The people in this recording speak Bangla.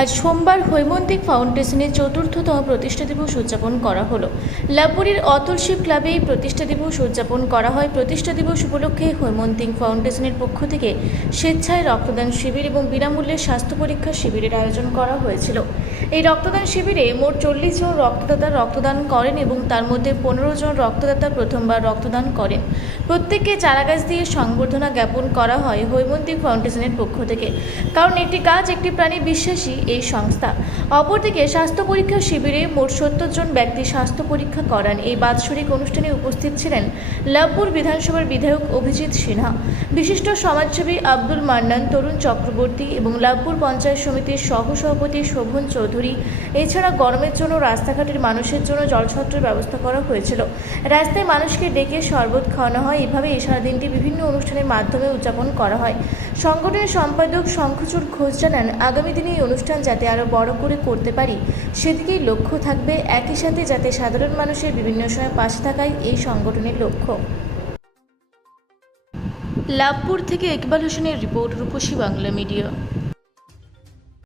আজ সোমবার হৈমন্তিক ফাউন্ডেশনের চতুর্থতম প্রতিষ্ঠা দিবস উদযাপন করা হলো। লাভপুরের অতুল শিব ক্লাবে এই প্রতিষ্ঠা দিবস উদযাপন করা হয়। প্রতিষ্ঠা দিবস উপলক্ষে হৈমন্তিক ফাউন্ডেশনের পক্ষ থেকে স্বেচ্ছায় রক্তদান শিবির এবং বিনামূল্যে স্বাস্থ্য পরীক্ষা শিবিরের আয়োজন করা হয়েছিল। এই রক্তদান শিবিরে মোট চল্লিশ জন রক্তদাতা রক্তদান করেন এবং তার মধ্যে পনেরো জন রক্তদাতা প্রথমবার রক্তদান করেন। প্রত্যেককে চারাগাছ দিয়ে সংবর্ধনা জ্ঞাপন করা হয় হৈমন্তিক ফাউন্ডেশনের পক্ষ থেকে। কারণ একটি কাজ একটি প্রাণী বিশ্বাসী এই সংস্থা। অপরদিকে, স্বাস্থ্য পরীক্ষা শিবিরে মোট সত্তর জন ব্যক্তি স্বাস্থ্য পরীক্ষা করান। এই বাৎসরিক অনুষ্ঠানে উপস্থিত ছিলেন লাভপুর বিধানসভার বিধায়ক অভিজিৎ সিনহা, বিশিষ্ট সমাজসেবী আব্দুল মান্নান, তরুণ চক্রবর্তী এবং লাভপুর পঞ্চায়েত সমিতির সহসভাপতি শোভন চৌধুরী। এছাড়া গরমের জন্য রাস্তাঘাটের মানুষের জন্য জলছত্রের ব্যবস্থা করা হয়েছিল। রাস্তায় মানুষকে ডেকে শরবত খাওয়ানো হয়। এভাবে এই সারাদিনটি বিভিন্ন অনুষ্ঠানের মাধ্যমে উদযাপন করা হয়। সংগঠনের সম্পাদক শঙ্খচূড় ঘোষ জানান, আগামী দিনে এই অনুষ্ঠান যাতে আরও বড় করে করতে পারি, সেদিকেই লক্ষ্য থাকবে একই সাথে যাতে সাধারণ মানুষের বিভিন্ন সময় পাশে থাকাই এই সংগঠনের লক্ষ্য। লাভপুর থেকে ইকবাল হোসেনের রিপোর্ট রূপসী বাংলা মিডিয়া।